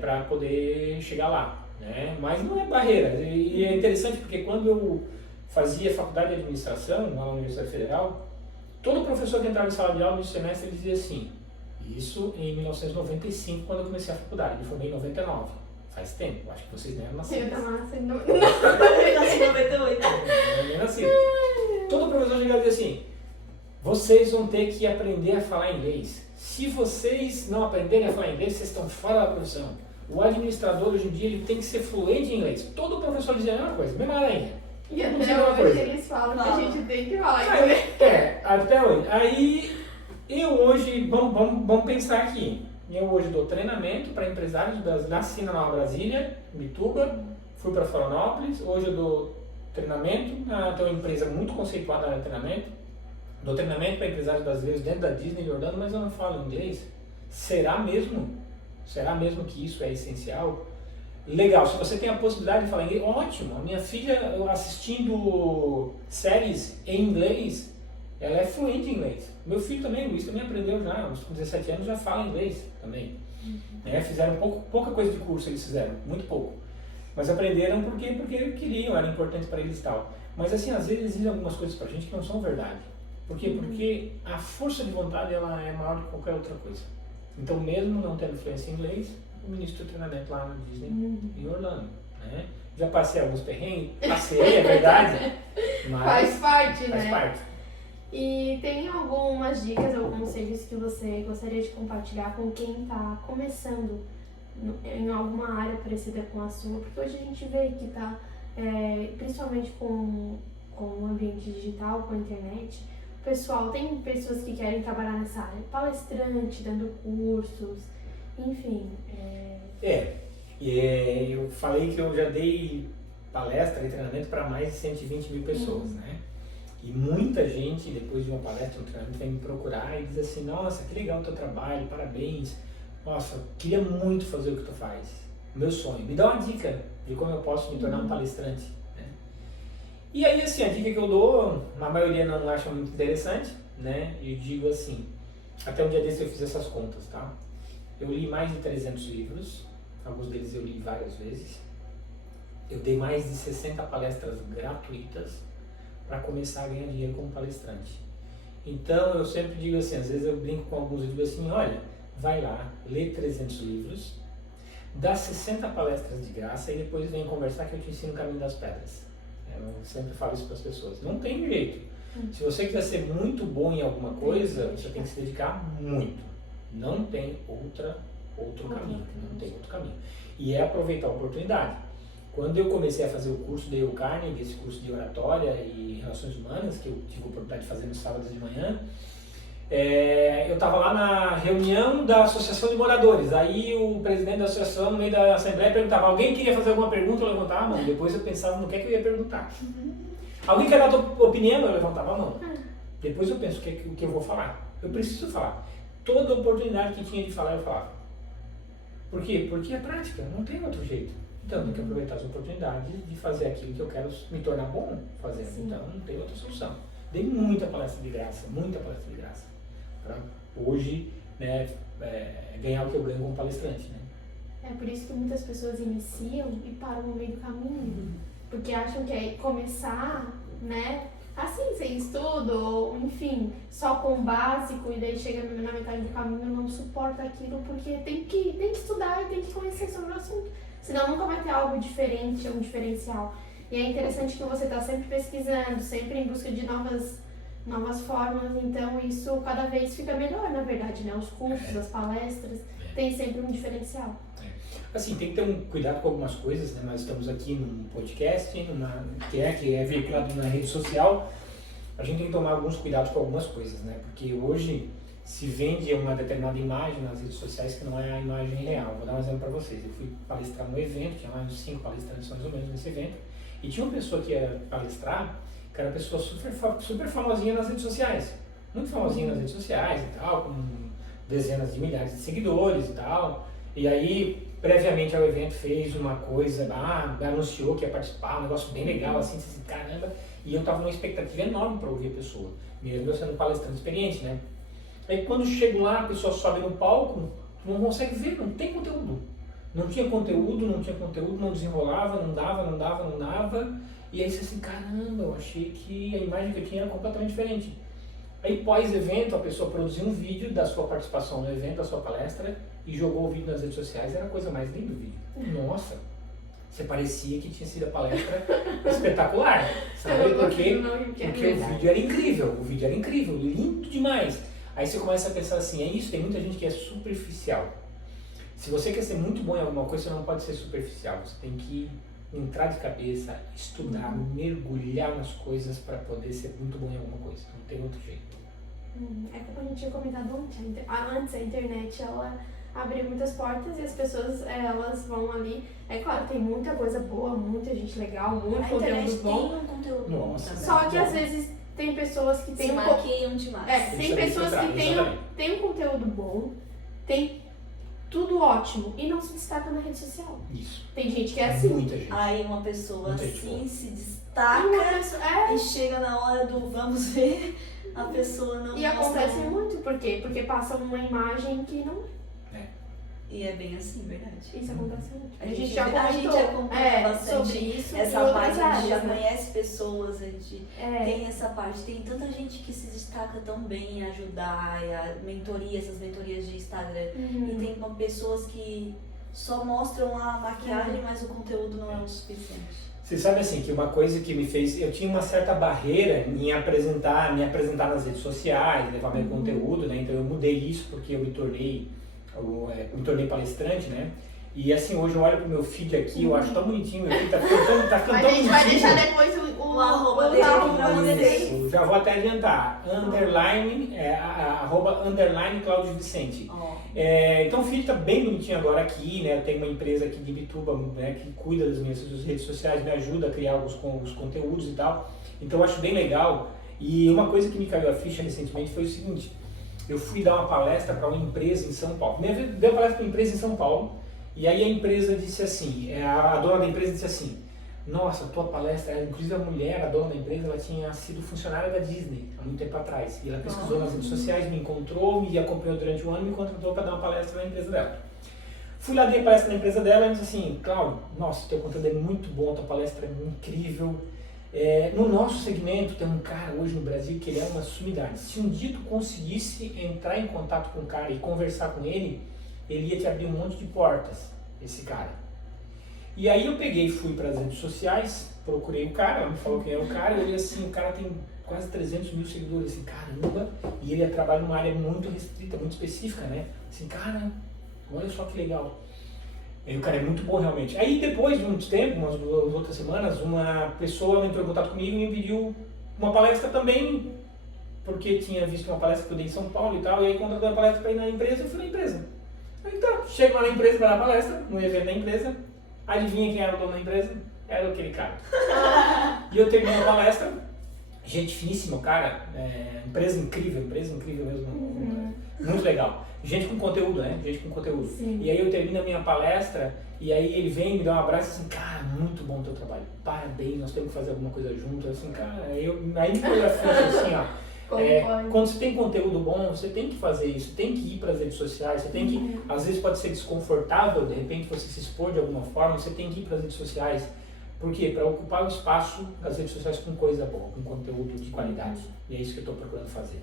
para poder chegar lá, né? Mas não é barreira. E é interessante porque quando eu fazia faculdade de administração lá na Universidade Federal, todo professor que entrava em sala de aula no semestre ele dizia assim, isso em 1995, quando eu comecei a faculdade, eu me formei em 99, faz tempo, acho que vocês nem eram nascidos. Eu nasci Eu nasci em 98. Eu nem nasci. Todo professor chegava e dizia assim, vocês vão ter que aprender a falar inglês. Se vocês não aprenderem a falar inglês, vocês estão fora da profissão. O administrador hoje em dia ele tem que ser fluente em inglês. Todo professor dizia a mesma coisa, mesma aranha. E até hoje eles falam que a gente tem que falar inglês. Até hoje. Aí, eu hoje, vamos pensar aqui. Eu hoje dou treinamento para empresários nasci na Nova Brasília, Bituba, fui para Florianópolis. Hoje eu dou treinamento, tenho uma empresa muito conceituada no treinamento. Dou treinamento para empresários brasileiros dentro da Disney de Orlando, mas eu não falo inglês. Será mesmo que isso é essencial? Legal, se você tem a possibilidade de falar inglês, ótimo. A minha filha assistindo séries em inglês, ela é fluente em inglês. Meu filho também, o Luiz, também aprendeu já, aos 17 anos já fala inglês também. Fizeram pouca coisa de curso, eles fizeram, muito pouco. Mas aprenderam porque queriam, era importante para eles e tal. Mas assim, às vezes dizem algumas coisas pra gente que não são verdade. Por quê? Porque a força de vontade ela é maior do que qualquer outra coisa. Então, mesmo não tendo fluência em inglês, eu ministro treinamento lá na Disney em Orlando. né? Já passei alguns perrengues, passei, é verdade, mas Faz parte, faz né? parte. E tem algumas dicas, alguns serviços que você gostaria de compartilhar com quem está começando em alguma área parecida com a sua? Porque hoje a gente vê que está, principalmente com o ambiente digital, com a internet, o pessoal, tem pessoas que querem trabalhar nessa área, palestrante, dando cursos, enfim. Eu falei que eu já dei palestra e treinamento para mais de 120 mil pessoas, né? E muita gente, depois de uma palestra, um treinamento, vem me procurar e diz assim, nossa, que legal o teu trabalho, parabéns, nossa, queria muito fazer o que tu faz, meu sonho, me dá uma dica de como eu posso me tornar um palestrante, né? E aí, assim, a dica que eu dou, a maioria não acha muito interessante, né? E digo assim, até um dia desse eu fiz essas contas, tá? Eu li mais de 300 livros, alguns deles eu li várias vezes, eu dei mais de 60 palestras gratuitas para começar a ganhar dinheiro como palestrante. Então eu sempre digo assim, às vezes eu brinco com alguns e digo assim, olha, vai lá, lê 300 livros, dá 60 palestras de graça e depois vem conversar que eu te ensino o caminho das pedras. Eu sempre falo isso para as pessoas, não tem jeito. Se você quiser ser muito bom em alguma coisa, você tem que se dedicar muito. Não tem outro caminho, não tem outro caminho. E é aproveitar a oportunidade. Quando eu comecei a fazer o curso de Dale Carnegie, esse curso de oratória e relações humanas, que eu tive a oportunidade de fazer nos sábados de manhã, eu estava lá na reunião da Associação de Moradores. Aí o presidente da associação, no meio da assembleia, perguntava, alguém queria fazer alguma pergunta? Eu levantava a mão. Depois eu pensava no que é que eu ia perguntar. Alguém quer dar a tua opinião? Eu levantava a mão. Depois eu penso o que eu vou falar. Eu preciso falar. Toda oportunidade que tinha de falar, eu falava. Por quê? Porque é prática, não tem outro jeito. Então, eu tenho que aproveitar as oportunidades de fazer aquilo que eu quero me tornar bom fazendo. Sim. Então, não tem outra solução. Dei muita palestra de graça, para hoje, né, ganhar o que eu ganho como palestrante, né? É por isso que muitas pessoas iniciam e param no meio do caminho. Porque acham que é começar, né, assim, sem estudo, ou enfim, só com o básico, e daí chega na metade do caminho e não suporta aquilo, porque tem que estudar e tem que conhecer sobre o assunto. Senão nunca vai ter algo diferente, um diferencial. E é interessante que você está sempre pesquisando, sempre em busca de novas formas, então isso cada vez fica melhor, na verdade, né? Os cursos, as palestras, tem sempre um diferencial. Assim, tem que ter um cuidado com algumas coisas, né? Nós estamos aqui num podcast, que é veiculado na rede social, a gente tem que tomar alguns cuidados com algumas coisas, né? Porque hoje se vende uma determinada imagem nas redes sociais que não é a imagem real. Vou dar um exemplo para vocês. Eu fui palestrar no evento, tinha mais uns 5 palestrantes mais ou menos nesse evento, e tinha uma pessoa que ia palestrar, que era uma pessoa super famosinha nas redes sociais. Muito famosinha nas redes sociais e tal, com dezenas de milhares de seguidores e tal. E aí, previamente ao evento, fez uma coisa, anunciou que ia participar, um negócio bem legal, assim, caramba. E eu tava numa expectativa enorme para ouvir a pessoa, mesmo eu sendo palestrante experiente, né? Aí quando chego lá, a pessoa sobe no palco, tu não consegue ver, não tem conteúdo. Não tinha conteúdo, não desenrolava, não dava. E aí você assim, caramba, eu achei que a imagem que eu tinha era completamente diferente. Aí pós-evento, a pessoa produziu um vídeo da sua participação no evento, da sua palestra, e jogou o vídeo nas redes sociais, era a coisa mais linda do vídeo. Nossa, você parecia que tinha sido a palestra espetacular, sabe? Porque o vídeo era incrível, lindo demais. Aí você começa a pensar assim, é isso, tem muita gente que é superficial. Se você quer ser muito bom em alguma coisa, você não pode ser superficial, você tem que entrar de cabeça, estudar, mergulhar nas coisas para poder ser muito bom em alguma coisa, não tem outro jeito. É como a gente tinha comentado antes, a internet, ela abriu muitas portas e as pessoas, elas vão ali, é claro, tem muita coisa boa, muita gente legal, muito conteúdo bom. Tem um conteúdo bom. Só que às vezes tem pessoas que tem maquiam demais. Tem pessoas que tem um conteúdo bom, tem tudo ótimo e não se destaca na rede social. Isso. Tem gente que é assim. Muita gente. Aí uma pessoa assim se destaca e chega na hora do vamos ver, a pessoa não. E acontece muito, por quê? Porque passa uma imagem que não é. E é bem assim, verdade. Isso acontece muito. A gente já acompanha bastante sobre isso, essa parte, a gente já né? conhece pessoas, a gente tem essa parte, tem tanta gente que se destaca tão bem em ajudar, a mentoria, essas mentorias de Instagram, e tem pessoas que só mostram a maquiagem, mas o conteúdo não é o suficiente. Você sabe assim, que uma coisa que me fez, eu tinha uma certa barreira em me apresentar nas redes sociais, levar meu conteúdo, né? Então eu mudei isso porque eu me tornei palestrante, né? E assim, hoje eu olho pro meu feed aqui, eu acho tão bonitinho, meu feed tá ficando tão A gente vai bonitinho. deixar depois o arroba dele pra vocês. Isso, já vou até adiantar, _underline Cláudio Vicente. Então o feed tá bem bonitinho agora aqui, né? Eu tenho uma empresa aqui de Bituba, né, que cuida das minhas redes sociais, me ajuda a criar os conteúdos e tal. Então eu acho bem legal. E uma coisa que me caiu a ficha recentemente foi o seguinte: eu fui dar uma palestra para uma empresa em São Paulo. Dei uma palestra para uma empresa em São Paulo, e aí a empresa disse assim, a dona da empresa disse assim: nossa, tua palestra, inclusive a mulher, a dona da empresa, ela tinha sido funcionária da Disney há muito tempo atrás. E ela pesquisou nas redes sociais, me encontrou, me acompanhou durante um ano e me contratou para dar uma palestra na empresa dela. Fui lá, dei a palestra na empresa dela e disse assim: Cláudio, nossa, teu conteúdo é muito bom, tua palestra é incrível. No nosso segmento tem um cara hoje no Brasil que ele é uma sumidade. Se um dia tu conseguisse entrar em contato com o cara e conversar com ele ia te abrir um monte de portas, esse cara. E aí eu peguei e fui para as redes sociais, procurei o cara, ela me falou quem é o cara, e eu olhei assim, o cara tem quase 300 mil seguidores, assim, caramba, e ele trabalha numa área muito restrita, muito específica, né? Assim, cara, olha só que legal. E o cara é muito bom realmente. Aí depois de muito tempo, umas outras semanas, uma pessoa entrou em contato comigo e me pediu uma palestra também, porque tinha visto uma palestra que eu dei em São Paulo e tal, e aí quando eu dei a palestra para ir na empresa, eu fui na empresa. Aí tá, chego lá na empresa para dar a palestra, no evento da empresa, adivinha quem era o dono da empresa? Era aquele cara. E eu terminei a palestra, gente finíssima, cara, empresa incrível mesmo, muito legal. Gente com conteúdo, né? Gente com conteúdo. Sim. E aí eu termino a minha palestra e aí ele vem me dá um abraço assim, cara, muito bom o teu trabalho, parabéns, nós temos que fazer alguma coisa junto, assim, cara, aí me foi a frente assim, ó. Quando você tem conteúdo bom, você tem que fazer isso, tem que ir para as redes sociais, você tem que, às vezes pode ser desconfortável, de repente você se expor de alguma forma, você tem que ir para as redes sociais. Por quê? Para ocupar o espaço das redes sociais com coisa boa, com conteúdo de qualidade. E é isso que eu estou procurando fazer.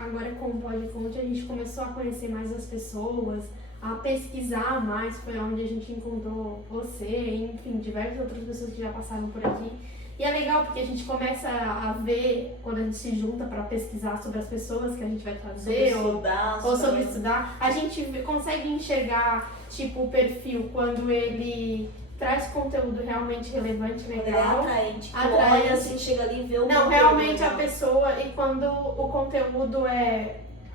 Agora com o Podfonte a gente começou a conhecer mais as pessoas, a pesquisar mais, foi onde a gente encontrou você, enfim, diversas outras pessoas que já passaram por aqui. E é legal porque a gente começa a ver, quando a gente se junta para pesquisar sobre as pessoas que a gente vai trazer, sobre estudar, a gente consegue enxergar, tipo, o perfil quando ele traz conteúdo realmente relevante, legal. Ele é atraente, assim, chega ali e vê o conteúdo. Não, realmente a pessoa, e quando o conteúdo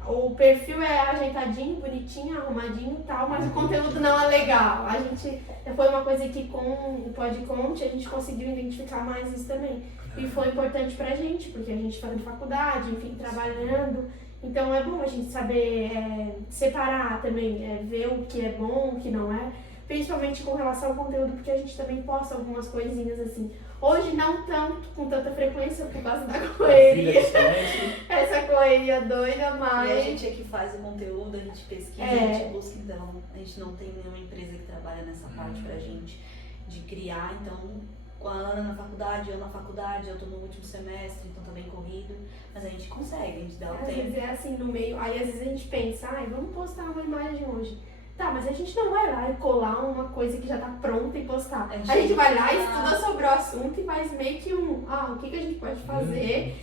o perfil é ajeitadinho, bonitinho, arrumadinho e tal, mas o conteúdo não é legal. A gente, foi uma coisa que com o Podconte a gente conseguiu identificar mais isso também. E foi importante pra gente, porque a gente faz faculdade, enfim, trabalhando. Então é bom a gente saber separar também, ver o que é bom, o que não é. Principalmente com relação ao conteúdo, porque a gente também posta algumas coisinhas assim. Hoje não tanto, com tanta frequência por causa da correria. Essa correria doida, mas... E a gente é que faz o conteúdo, a gente pesquisa, a gente busca, então a gente não tem nenhuma empresa que trabalha nessa parte pra gente de criar, então com a Ana na faculdade, eu na faculdade, eu tô no último semestre, então tá bem corrido, mas a gente consegue, a gente dá o tempo. Às vezes é assim no meio, aí às vezes a gente pensa, vamos postar uma imagem hoje. Tá, mas a gente não vai lá e colar uma coisa que já tá pronta e postar. A gente vai lá, estuda sobre o assunto e faz meio que o que a gente pode fazer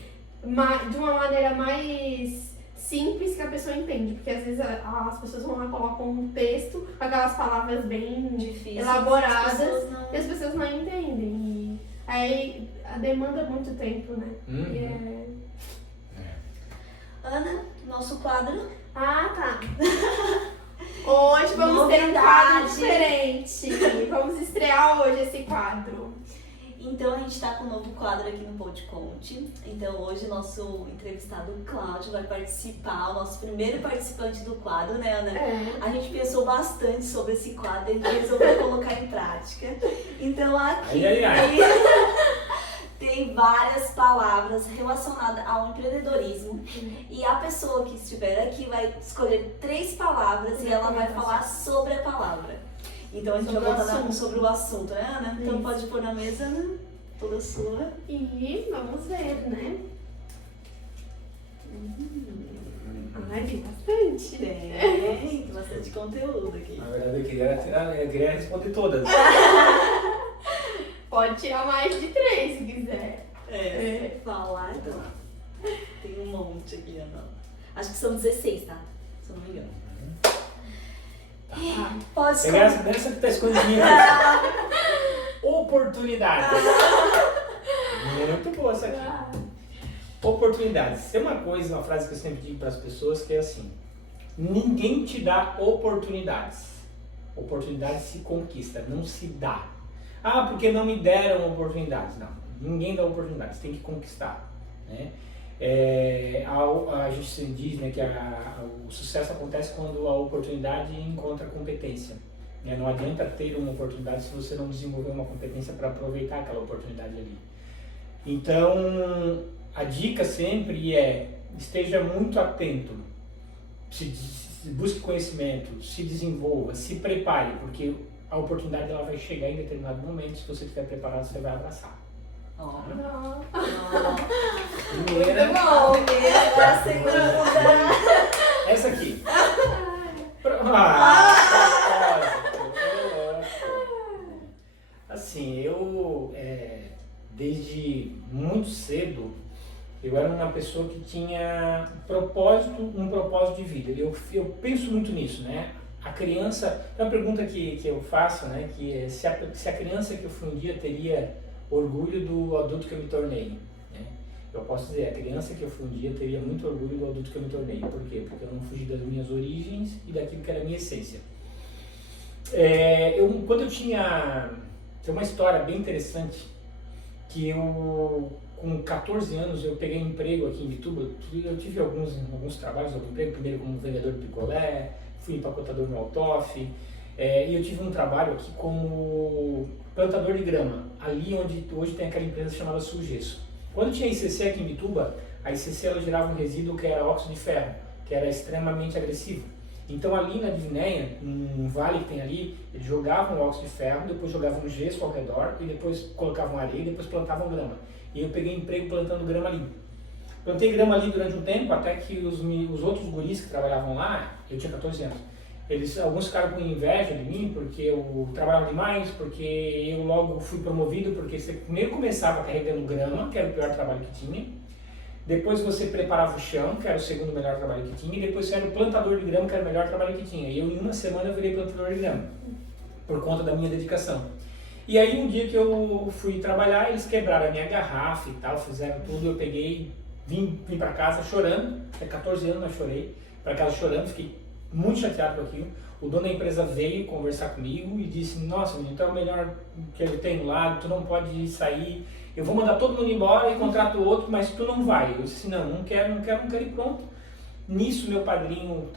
de uma maneira mais simples que a pessoa entende. Porque às vezes as pessoas vão lá e colocam um texto, aquelas palavras bem difíceis, elaboradas, e as pessoas não entendem. E aí demanda muito tempo, né? Ana, nosso quadro. Tá. Hoje vamos ter um quadro diferente. Vamos estrear hoje esse quadro. Então a gente está com um novo quadro aqui no Podconte. Então hoje nosso entrevistado Cláudio vai participar, o nosso primeiro participante do quadro, né, Ana? A gente pensou bastante sobre esse quadro e a gente resolveu colocar em prática. Então aqui tem várias palavras relacionadas ao empreendedorismo. E a pessoa que estiver aqui vai escolher 3 palavras e ela vai falar sobre a palavra. Então a gente vai botar sobre o assunto, né, Ana? Então pode pôr na mesa, Ana, toda sua. E vamos ver, né? Tem bastante. bastante. Tem bastante conteúdo aqui. Na verdade, eu queria responder todas. Pode tirar mais de 3 se quiser. Falar, então. Tem um monte aqui, Ana. Acho que são 16, tá? Se eu não me engano. Pode Pegar essa que tá escondidinha. Oportunidades. Muito boa essa aqui. Oportunidades. Tem uma frase que eu sempre digo para as pessoas que é assim: ninguém te dá oportunidades. Oportunidades se conquista, não se dá. Ah, porque não me deram oportunidades. Não, ninguém dá oportunidades, tem que conquistar, né? A gente diz, né, que o sucesso acontece quando a oportunidade encontra competência, né? Não adianta ter uma oportunidade se você não desenvolver uma competência para aproveitar aquela oportunidade ali. Então, a dica sempre é: esteja muito atento, busque conhecimento, se desenvolva, se prepare, porque a oportunidade ela vai chegar em determinado momento. Se você estiver preparado, você vai abraçar. Primeira. Muito bom. A segunda. Essa aqui. Assim, eu desde muito cedo eu era uma pessoa que tinha um propósito de vida. Eu penso muito nisso, né? A criança, é uma pergunta que eu faço, né? Que é se a criança que eu fui um dia teria orgulho do adulto que eu me tornei, né? Eu posso dizer, a criança que eu fui um dia teria muito orgulho do adulto que eu me tornei. Por quê? Porque eu não fugi das minhas origens e daquilo que era a minha essência. Quando eu tinha... Tem uma história bem interessante, que eu, com 14 anos, eu peguei emprego aqui em Bituba. Eu tive alguns trabalhos, algum emprego, primeiro como vendedor de picolé, fui empacotador no Altoff, e eu tive um trabalho aqui como plantador de grama, ali onde hoje tem aquela empresa chamada Sulgesso. Quando tinha a ICC aqui em Bituba, a ICC ela gerava um resíduo que era óxido de ferro, que era extremamente agressivo. Então ali na Divinéia, num vale que tem ali, eles jogavam óxido de ferro, depois jogavam gesso ao redor, e depois colocavam areia, e depois plantavam grama. E eu peguei emprego plantando grama ali. Plantei grama ali durante um tempo, até que os outros guris que trabalhavam lá, eu tinha 14 anos, alguns ficaram com inveja de mim, porque eu trabalhava demais, porque eu logo fui promovido, porque você primeiro começava carregando grama, que era o pior trabalho que tinha, depois você preparava o chão, que era o segundo melhor trabalho que tinha, e depois você era o plantador de grama, que era o melhor trabalho que tinha. E eu, em uma semana, eu virei plantador de grama, por conta da minha dedicação. E aí, um dia que eu fui trabalhar, eles quebraram a minha garrafa e tal, fizeram tudo, eu peguei, vim para casa chorando, tinha 14 anos, mas chorei, para casa chorando, fiquei muito chateado com aquilo. O dono da empresa veio conversar comigo e disse: nossa, menino, tu é o melhor que eu tenho lá, tu não pode sair, eu vou mandar todo mundo embora e contrato outro, mas tu não vai. Eu disse: não quero ir, pronto. Nisso, meu padrinho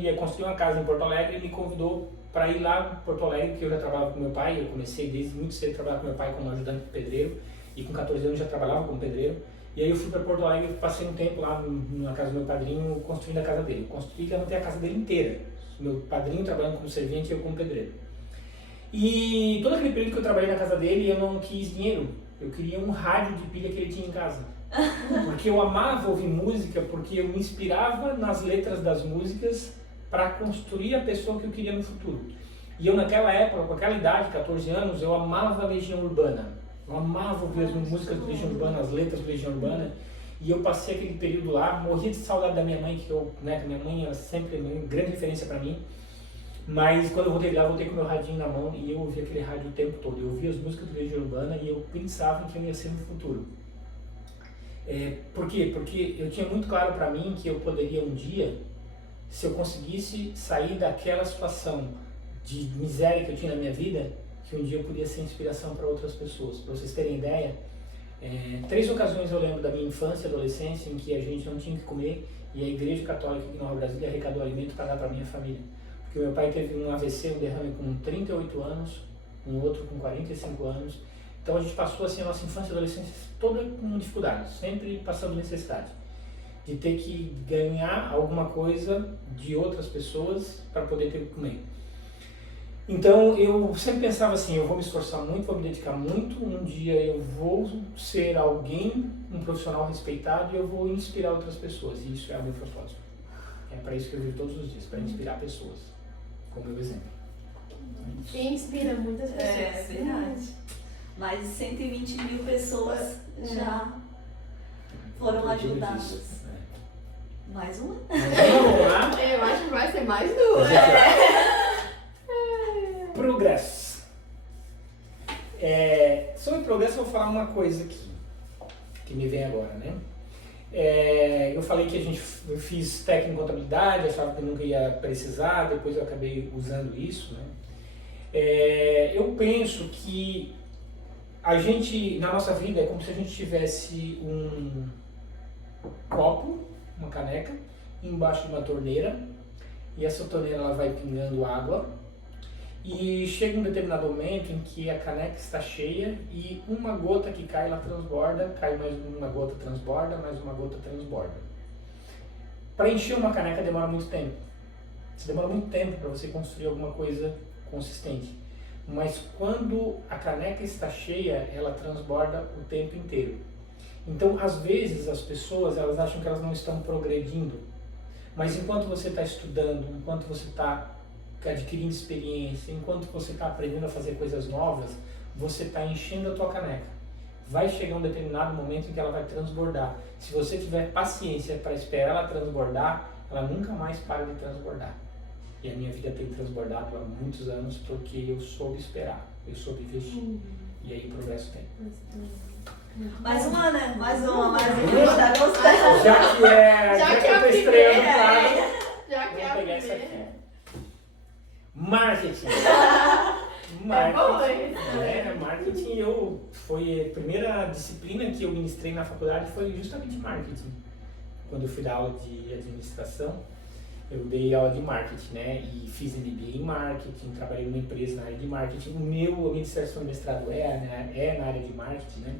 ia construir uma casa em Porto Alegre e me convidou para ir lá em Porto Alegre, que eu já trabalhava com meu pai. Eu comecei desde muito cedo a trabalhar com meu pai como ajudante de pedreiro, e com 14 anos já trabalhava como pedreiro. E aí eu fui para Porto Alegre e passei um tempo lá na casa do meu padrinho, construindo a casa dele. Eu construí que eu não tenho a casa dele inteira. Meu padrinho trabalhando como servente e eu como pedreiro. E todo aquele período que eu trabalhei na casa dele, eu não quis dinheiro. Eu queria um rádio de pilha que ele tinha em casa. Porque eu amava ouvir música, porque eu me inspirava nas letras das músicas para construir a pessoa que eu queria no futuro. E eu naquela época, com aquela idade, 14 anos, eu amava a Legião Urbana. Eu amava ouvir as músicas do Legião Urbana, as letras do Legião Urbana. E eu passei aquele período lá, morria de saudade da minha mãe, que minha mãe era sempre uma grande referência para mim. Mas quando eu voltei lá, eu voltei com o meu radinho na mão e eu ouvia aquele rádio o tempo todo. Eu ouvia as músicas do Legião Urbana e eu pensava em que eu ia ser no futuro. Por quê? Porque eu tinha muito claro para mim que eu poderia um dia, se eu conseguisse sair daquela situação de miséria que eu tinha na minha vida, que um dia eu podia ser inspiração para outras pessoas. Para vocês terem ideia, 3 ocasiões eu lembro da minha infância e adolescência em que a gente não tinha o que comer e a Igreja Católica aqui no Nova Brasília arrecadou alimento para dar para minha família. Porque meu pai teve um AVC, um derrame com 38 anos, um outro com 45 anos. Então a gente passou assim a nossa infância e adolescência toda com dificuldade, sempre passando necessidade de ter que ganhar alguma coisa de outras pessoas para poder ter o que comer. Então eu sempre pensava assim: eu vou me esforçar muito, vou me dedicar muito, um dia eu vou ser alguém, um profissional respeitado, e eu vou inspirar outras pessoas, e isso é o meu propósito. para isso que eu vivo todos os dias, para inspirar pessoas, como meu exemplo. E inspira muitas pessoas. É verdade. Mais de 120 mil pessoas já foram ajudadas. Mais uma? Vamos lá. Eu acho que vai ser mais duas. Progresso. Sobre progresso eu vou falar uma coisa aqui, que me vem agora, né? Eu falei que eu fiz técnico em contabilidade, achava que nunca ia precisar, depois eu acabei usando isso, né? Eu penso que a gente, na nossa vida, é como se a gente tivesse um copo, uma caneca, embaixo de uma torneira, e essa torneira ela vai pingando água, e chega um determinado momento em que a caneca está cheia e uma gota que cai, ela transborda, cai mais uma gota, transborda, mais uma gota, transborda. Para encher uma caneca demora muito tempo. Você demora muito tempo para você construir alguma coisa consistente. Mas quando a caneca está cheia, ela transborda o tempo inteiro. Então, às vezes, as pessoas elas acham que elas não estão progredindo. Mas enquanto você está estudando, enquanto você está adquirindo experiência, enquanto você está aprendendo a fazer coisas novas, você está enchendo a tua caneca. Vai chegar um determinado momento em que ela vai transbordar. Se você tiver paciência para esperar ela transbordar, ela nunca mais para de transbordar. E a minha vida tem transbordado há muitos anos porque eu soube esperar, eu soube investir. E aí o progresso tem. Mais uma, né? Mais uma. Tá gostando. Já que eu tô estreando, claro. Já que é a Vamos pegar essa primeira. aqui. Marketing. Marketing foi a primeira disciplina que eu ministrei na faculdade foi justamente marketing. Quando eu fui dar aula de administração, eu dei aula de marketing, né? E fiz MBA em marketing, trabalhei numa empresa na área de marketing. A minha dissertação de mestrado é na área de marketing, né?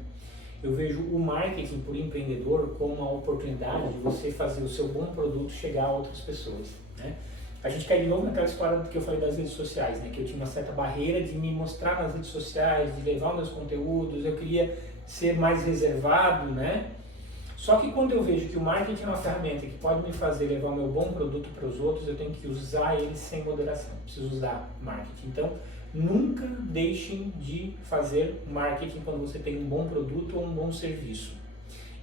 Eu vejo o marketing por empreendedor como uma oportunidade de você fazer o seu bom produto chegar a outras pessoas, né? A gente cai de novo naquela história que eu falei das redes sociais, né? Que eu tinha uma certa barreira de me mostrar nas redes sociais, de levar os meus conteúdos, eu queria ser mais reservado, né? Só que quando eu vejo que o marketing é uma ferramenta que pode me fazer levar o meu bom produto para os outros, eu tenho que usar ele sem moderação, preciso usar marketing. Então, nunca deixem de fazer marketing quando você tem um bom produto ou um bom serviço.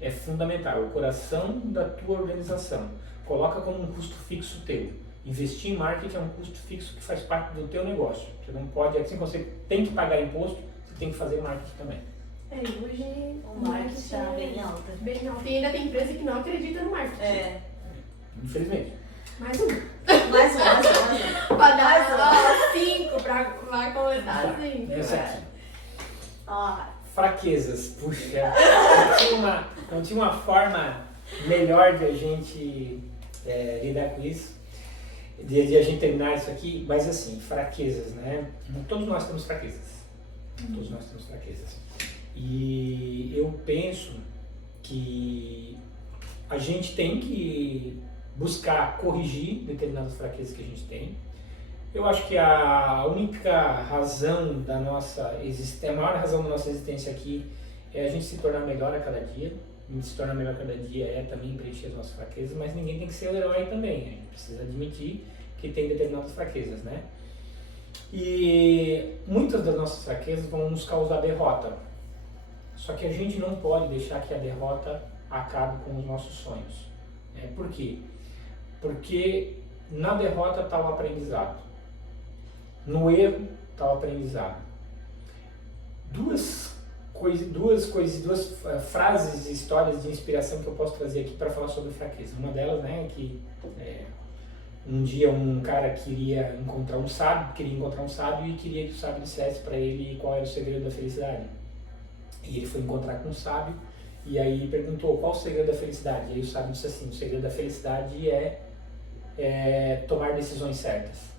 É fundamental, é o coração da tua organização. Coloca como um custo fixo teu. Investir em marketing é um custo fixo que faz parte do teu negócio. Você não pode, assim como você tem que pagar imposto, você tem que fazer marketing também. Hoje O marketing está bem alta. Bem alta. E ainda tem empresa que não acredita no marketing. Infelizmente. Mais uma. Mais uma. Pra dar 5, vai começar assim. Essa aqui. Ah, Fraquezas. Puxa, não tinha uma forma melhor de a gente lidar com isso, de a gente terminar isso aqui, mas assim, fraquezas, né? Todos nós temos fraquezas. Todos nós temos fraquezas. E eu penso que a gente tem que buscar corrigir determinadas fraquezas que a gente tem. Eu acho que a única razão da nossa existência, a maior razão da nossa existência aqui é a gente se tornar melhor a cada dia. A gente se tornar melhor a cada dia é também preencher as nossas fraquezas, mas ninguém tem que ser o herói também. A gente precisa admitir que tem determinadas fraquezas, né? E muitas das nossas fraquezas vão nos causar derrota. Só que a gente não pode deixar que a derrota acabe com os nossos sonhos. Por quê? Porque na derrota está o aprendizado. No erro está o aprendizado. Duas frases e histórias de inspiração que eu posso trazer aqui para falar sobre fraqueza. Uma delas, né, é que um dia um cara queria encontrar um sábio e queria que o sábio dissesse para ele qual era o segredo da felicidade. E ele foi encontrar com um sábio e aí perguntou qual o segredo da felicidade. E aí o sábio disse assim: o segredo da felicidade é tomar decisões certas.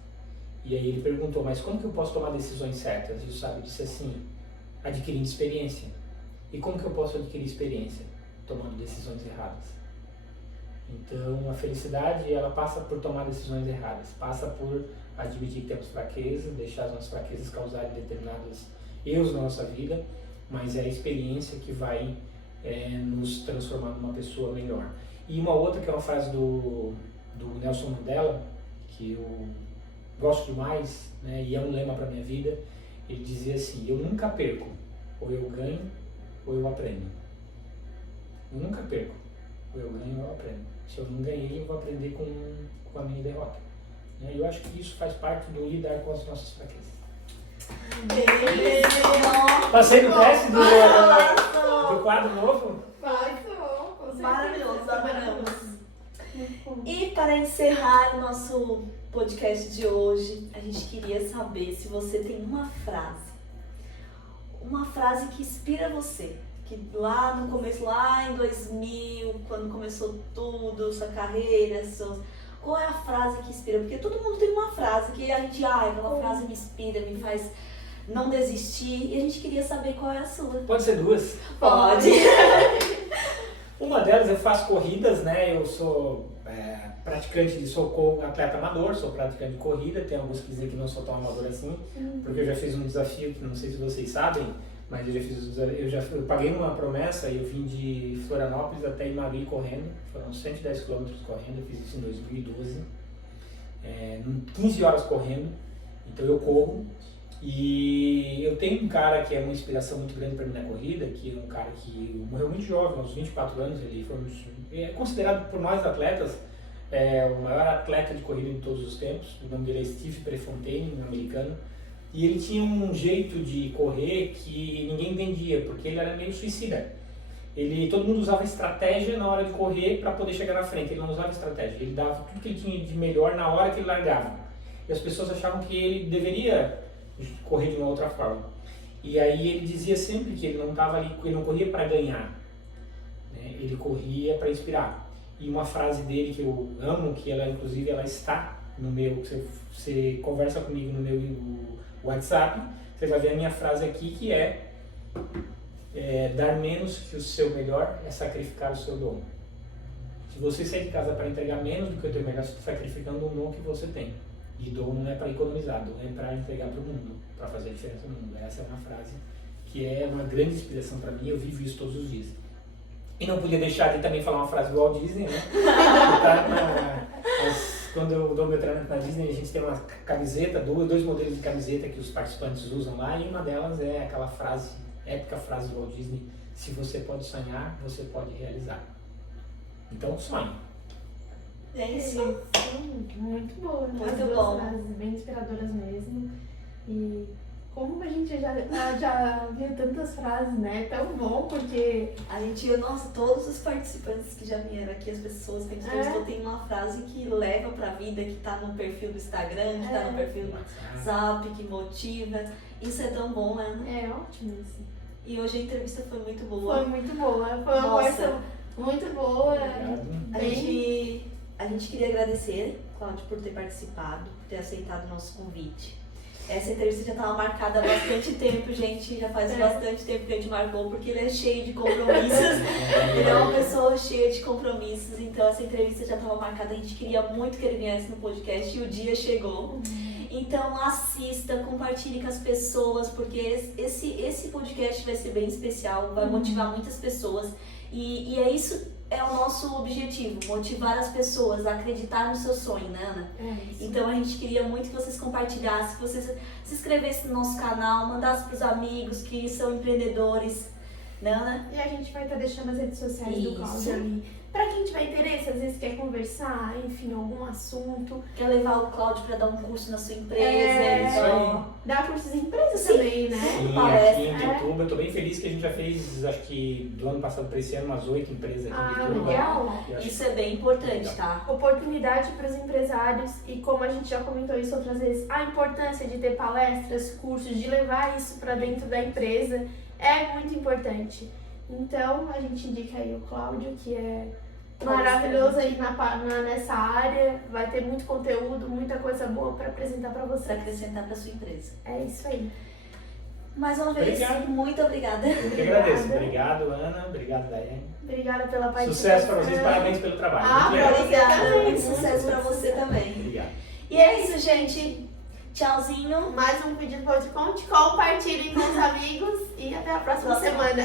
E aí ele perguntou: mas como que eu posso tomar decisões certas? E o sábio disse assim: adquirindo experiência. E como que eu posso adquirir experiência? Tomando decisões erradas. Então a felicidade ela passa por tomar decisões erradas, passa por admitir que temos fraquezas, deixar as nossas fraquezas causarem determinados erros na nossa vida, mas é a experiência que vai nos transformar numa pessoa melhor. E uma outra que é uma frase do do Nelson Mandela, que eu gosto demais, né, e é um lema para minha vida. Ele dizia assim: eu nunca perco, ou eu ganho ou eu aprendo. Eu nunca perco, ou eu ganho ou eu aprendo. Se eu não ganhei, eu vou aprender com a minha derrota. E eu acho que isso faz parte do lidar com as nossas fraquezas. Passei no teste do quadro novo? Maravilhoso, adoramos. E para encerrar o nosso podcast de hoje, a gente queria saber se você tem uma frase que inspira você, que lá no começo, lá em 2000, quando começou tudo, sua carreira, qual é a frase que inspira? Porque todo mundo tem uma frase que a gente, aquela frase me inspira, me faz não desistir, e a gente queria saber qual é a sua. Pode ser duas? Pode. Uma delas, eu faço corridas, né? Eu sou sou atleta amador, sou praticante de corrida. Tem alguns que dizem que não sou tão amador assim, porque eu já fiz um desafio que não sei se vocês sabem, mas eu paguei uma promessa e eu vim de Florianópolis até Imagui correndo. Foram 110 km correndo, eu fiz isso em 2012, 15 horas correndo, então eu corro. E eu tenho um cara que é uma inspiração muito grande para mim na corrida, que é um cara que morreu muito jovem, aos 24 anos, ele é considerado por nós atletas o maior atleta de corrida de todos os tempos. O nome dele é Steve Prefontaine, um americano, e ele tinha um jeito de correr que ninguém entendia, porque ele era meio suicida. Todo mundo usava estratégia na hora de correr para poder chegar na frente, ele não usava estratégia, ele dava tudo que ele tinha de melhor na hora que ele largava. E as pessoas achavam que ele deveria correr de uma outra forma. E aí ele dizia sempre que ele não estava ali, ele não corria para ganhar, né? Ele corria para inspirar. E uma frase dele que eu amo, que ela inclusive ela está no meu, você conversa comigo no meu WhatsApp, você vai ver a minha frase aqui, que dar menos que o seu melhor é sacrificar o seu dom. Se você sair de casa para entregar menos do que o teu melhor, você está sacrificando um dom que você tem. E dom não é para economizar, dom é para entregar para o mundo, para fazer a diferença no mundo. Essa é uma frase que é uma grande inspiração para mim, eu vivo isso todos os dias. E não podia deixar de também falar uma frase do Walt Disney, né? Quando eu dou meu treinamento na Disney, a gente tem uma camiseta, dois modelos de camiseta que os participantes usam lá, e uma delas é aquela frase, épica frase do Walt Disney: se você pode sonhar, você pode realizar. Então sonhe. É isso. Muito boa, né? Muito As duas bom. frases bem inspiradoras mesmo. E como a gente já viu tantas frases, né? Tão bom, porque A gente, todos os participantes que já vieram aqui, as pessoas que tem uma frase que leva pra vida, que tá no perfil do Instagram, que tá no perfil do WhatsApp, que motiva. Isso é tão bom, né? é ótimo isso. E hoje a entrevista foi muito boa. Foi muito boa. Foi uma Nossa. conversa muito boa. Obrigado. A gente queria agradecer, Cláudio, por ter participado, por ter aceitado o nosso convite. Essa entrevista já estava marcada há bastante tempo, gente. Já faz bastante tempo que a gente marcou, porque ele é cheio de compromissos. Ele é uma pessoa cheia de compromissos. Então essa entrevista já estava marcada. A gente queria muito que ele viesse no podcast e o dia chegou. Então assista, compartilhe com as pessoas, porque esse podcast vai ser bem especial, vai motivar muitas pessoas. E é isso. É o nosso objetivo, motivar as pessoas a acreditar no seu sonho, né, Ana? Então a gente queria muito que vocês compartilhassem, que vocês se inscrevessem no nosso canal, mandassem para os amigos que são empreendedores, né, Ana? E a gente vai estar deixando as redes sociais do Cláudio ali. Pra quem tiver interesse, às vezes quer conversar, enfim, algum assunto. Quer levar o Cláudio para dar um curso na sua empresa, Dá cursos em empresa também, né? Sim, aqui em Pirituba, eu tô bem feliz que a gente já fez, acho que do ano passado para esse ano, umas 8 empresas aqui em Pirituba. Legal. Isso é bem importante, tá? Oportunidade para os empresários, e como a gente já comentou isso outras vezes, a importância de ter palestras, cursos, de levar isso para dentro da empresa é muito importante. Então a gente indica aí o Cláudio, que é maravilhoso aí nessa área, vai ter muito conteúdo, muita coisa boa para apresentar para você. Para acrescentar para sua empresa. É isso aí. Mais uma vez, muito obrigada. Eu que agradeço. Obrigado, Ana. Obrigado, Daiane. Obrigada pela participação. Sucesso para vocês, parabéns pelo trabalho. Obrigada, muito sucesso para você também. Obrigado. E é isso, gente. Tchauzinho. Mais um vídeo do Conte. Compartilhem com os amigos e até a próxima semana.